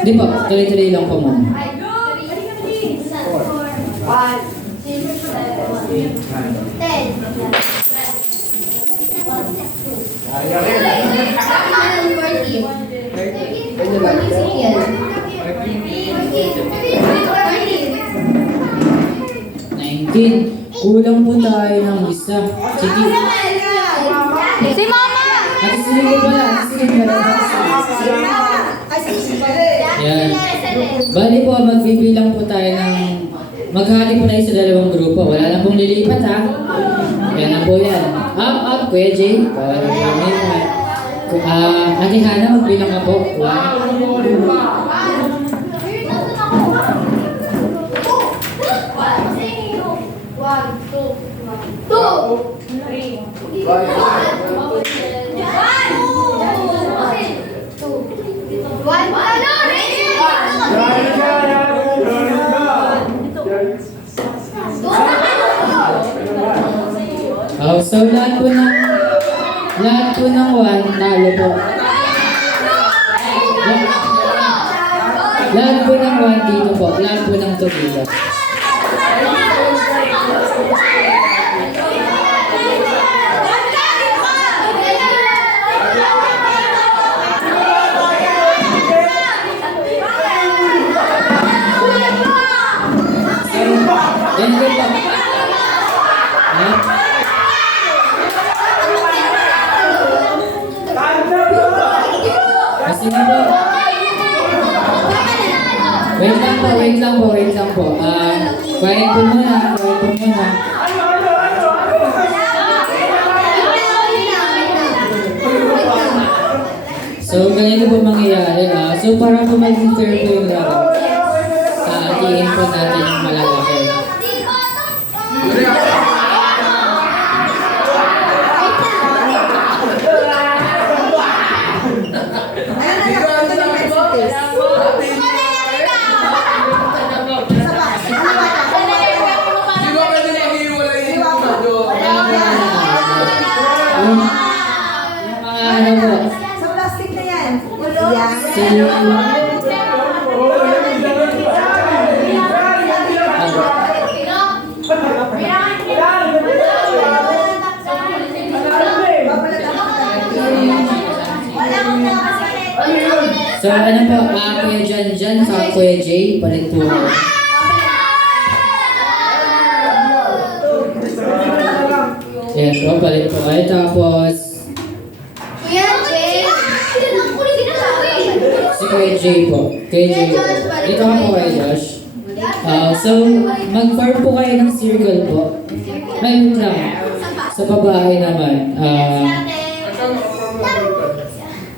Di po, tuloy-tuloy lang po muna. 19. Kulang po tayo ng isa. Sige. Si Mama! Ate Silvia pala. Ate Silvia pala. Yan. Bali po, magbibilang po tayo ng... Maghati po tayo sa dalawang grupo. Wala na pong lilipat ha. Yan na po yan. Up, Kuya Jay. Ate Hana, magbilang ka po. 1. So lahat po ng 1, talo po. Lahat po ng 1 dito po. Lahat po ng 2 dito. Yan po po. Kasi na po. Wait lang po. Quiet po muna. So, ganito po mangyayari. So, para po maging fair po yung laro, hatiin po natin yung malalaki. Sa plastic na yan. So, ano po, Kuya Jan, sa Kuya Jay, palit po. Yan po, palit po kayo. Tapos, si Kuya Jay po. Dito ako po kay Josh. So, mag-form po kayo ng circle po. Ay, lang. Sa babae naman.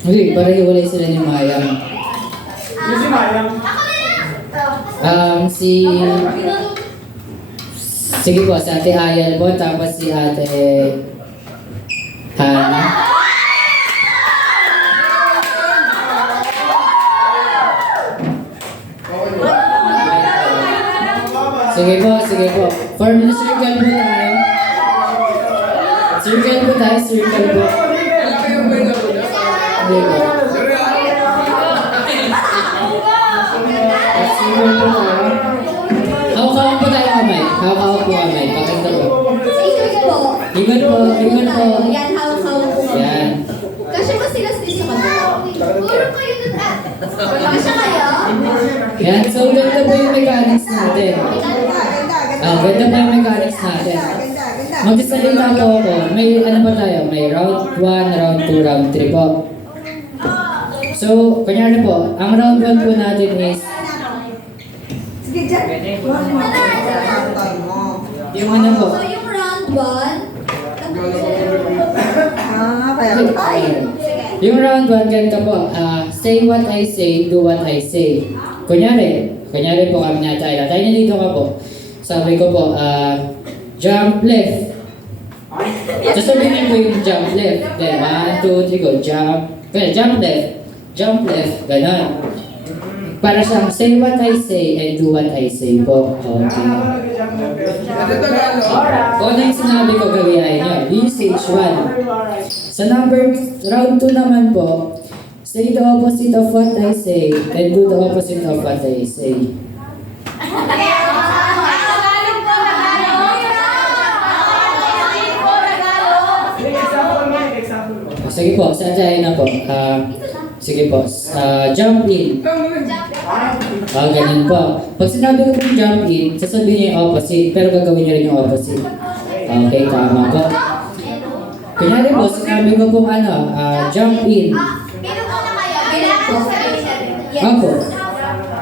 Hindi, para hiwalay sila ni Mayang. Si Mayang. Sige po, si Ate Ayal po, tapos si Ate Hana. Sige po. Form na circle po tayo. Circle po. Hindi po. Circle po tayo. Hawak po tayo kamay. Pakita po. Ikot po. Yan, hawak-hawak po. Yan. Kasi ba sila sa kanila? Puro kayo dun Kasi kayo? Yan. So, ganda po yung mechanics natin. Ganda po yung mechanics natin. Magsasalita po ako. May ano pa tayo? May round 1, round 2, round 3 po. So, kanyari po, ang round 1 po natin is Sige, dyan. yung ano po. So, yung round 1, Kaya tayo. Yung round 1, ganito po. Say what I say, do what I say. Kunyari po kami natay. Tayo na dito ka po. Sabi ko po, jump left. Sasabihin mo yung jump left. Then, 1, 2, 3, go. Jump left. Ganon. Para siyang say what I say and do what I say po. Okay. Kung ano yung sinabi ko, gawiahin nyo. Usage 1. Sa round 2 naman po, Say the opposite of what I say and do the opposite of what I say. Example mo, example mo. Sige po, sadyain na po. Sige po, jump in. Ganun po. Pag sinabi ko pong jump in, sasabihin niyo yung opposite, pero gagawin niyo rin yung opposite. Okay, tama po. Kunyari po, sinabi ko pong jump in. Pero muna kayo, bilang po sa Ako.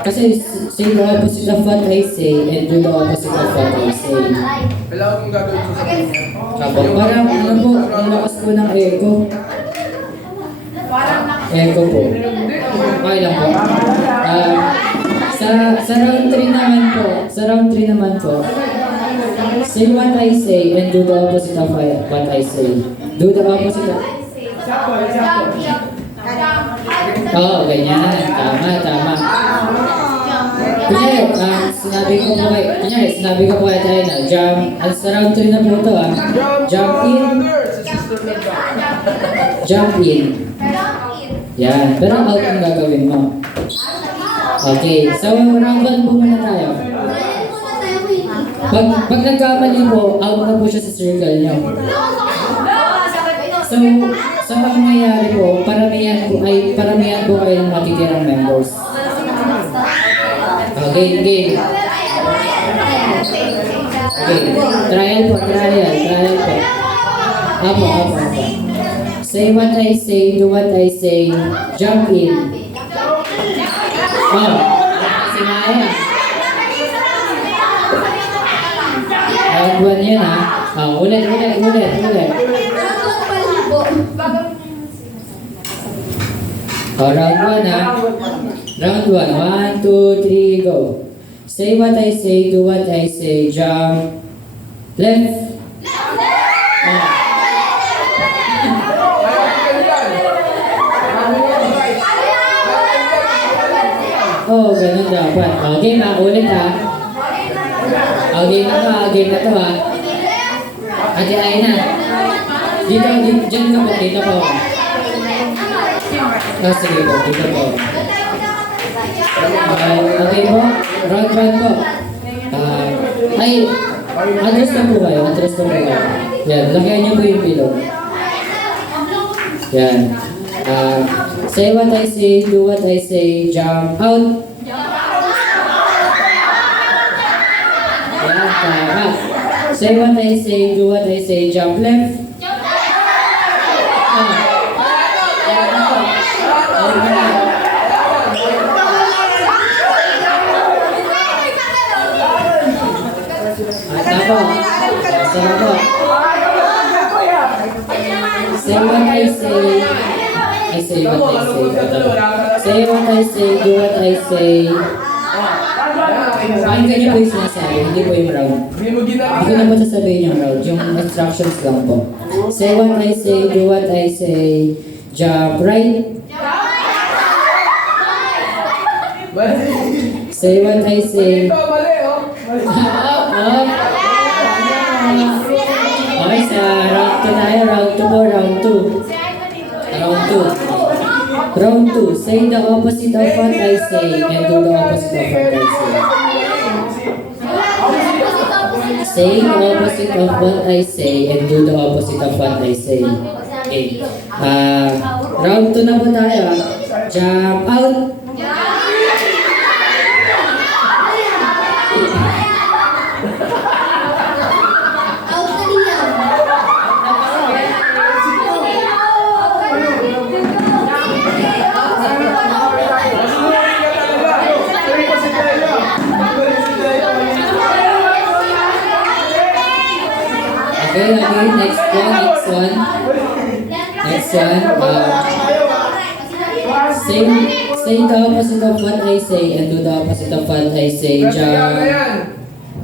Kasi say the opposite of what I say and do the opposite of what I say. Kailangan kong gagawin sa sabihin niya. Kapag parang po, ang lakas po ng echo. Echo po. Okay lang po. Sa round 3 naman po, say what I say and do the opposite of what I say. Do the opposite of... Oo, ganyan. Tama. Kunyari, sinabi ko po kayo tayo na, sa round 3 na po ito jump in. Jump in. Yan, pero out ang gagawin mo. Okay, so round 1 po muna tayo. Pag nagkamali po, out na po siya sa circle nyo. So ang nangyayari po, paramihan po kayo ng matitirang members. Okay, game. Okay, trial po. Apo. Say what I say, do what I say, jump in. Si Maya. Round 1 yan ulit. Round 1 Round 1, 2, 3, go. Say what I say, do what I say, jump. Left. Ganun dapat. Okay, ulit game na to Ate ay na. Dyan ka po, dito po. Sige po, dito po. Okay po, round 1 po. Address na po kayo. Yan, lagyan niyo po yung pillow. Yan. Say what I say, do what I say, jump out. Yan, tama. Say what I say, do what I say, jump left. Say what I say. Say what I say, do what I say. Pakinggan niyo po yung sinasabi, hindi po yung round. Hindi ko na po sasabihin yung round, yung instructions lang po. Say what I say, do what I say, jump right. Say what I say. Okay, sa round 2 tayo, round 2 po, round 2. Round 2, say the opposite of what I say and do the opposite of what I say. Say the opposite of what I say and do the opposite of what I say. Okay. Round 2 na po tayo. Jump out. Okay, next one. Say the opposite of what I say and do the opposite of what I say. Jump.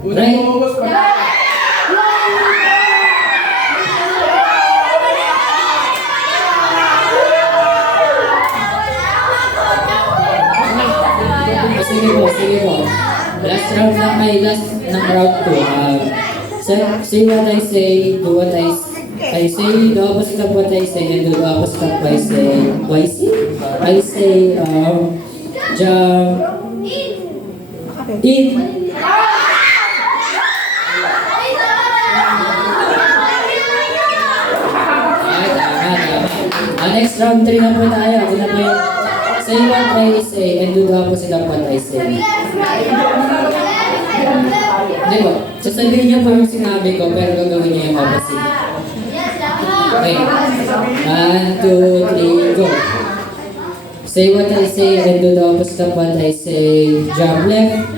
Right. Sige po. Last round lang ay last ng round 2. Say what I say, do what I say, the opposite of what I say, and do the opposite of what I say. say, jump in. Ay, tama. Next round 3 na po tayo. Ito na po yung say what I say and do the opposite of what I say. Hindi po. Sasabihin niyo po yung sinabi ko pero gagawin niyo yung opposite. Okay. 1, 2, 3, go. Say what I say and do the opposite of what I say. Jump left.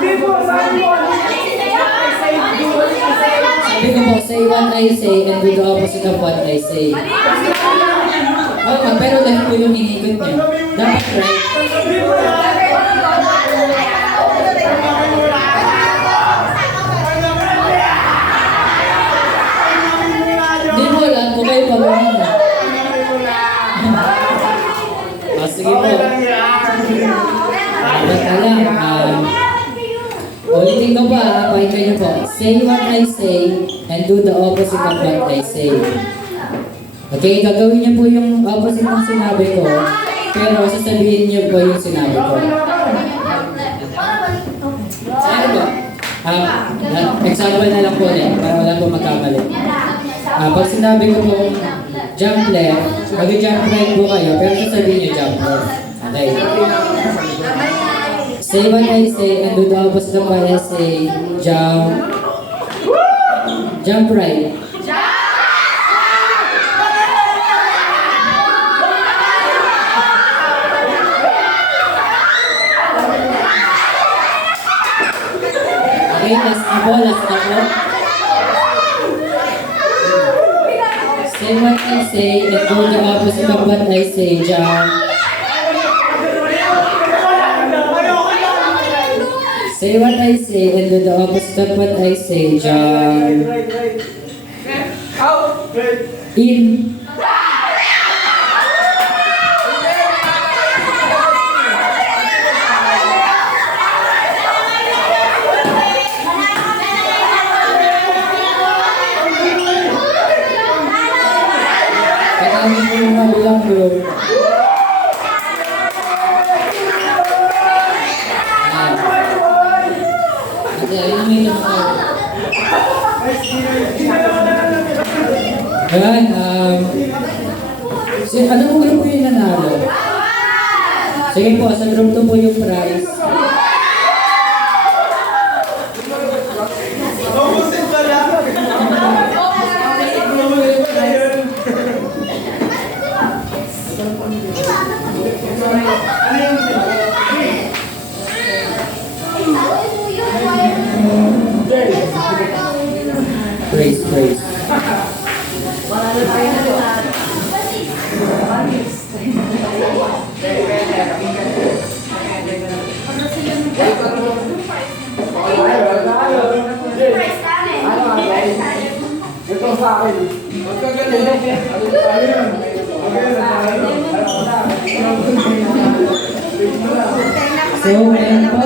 Hindi po, sabi ko. Sabi ko po, say what I say and do the opposite of what I say. Okay, pero dahil po yung inikot niya. Dapat right. Hindi mo lang kung kayo pag-uwi na. Sige po. Basta lang. Ulitin ko pa, pakinggan niyo po. Say what I say and do the opposite of what I say. Okay, gagawin niyo po yung opposite ng sinabi ko, pero sasabihin niyo po yung sinabi ko. Ano po? Example na lang po ulit, para wala po magkamali. Pag sinabi ko po, jump left, mag-jump right po kayo, pero sasabihin niyo jump left. Okay. Say what I say and do the opposite of what I say. Jump right. Okay, last na po. Say what I say and do the opposite of what I say. Say what I say and do the opposite of what I say. Out. In. Kailangan mo yung mabilang group. Ayan, anong grupo yung nanalo? Sige po, sa group 2 po yung prize. Praise. Ito sa akin. Huwag ka ganun. So, ayan po.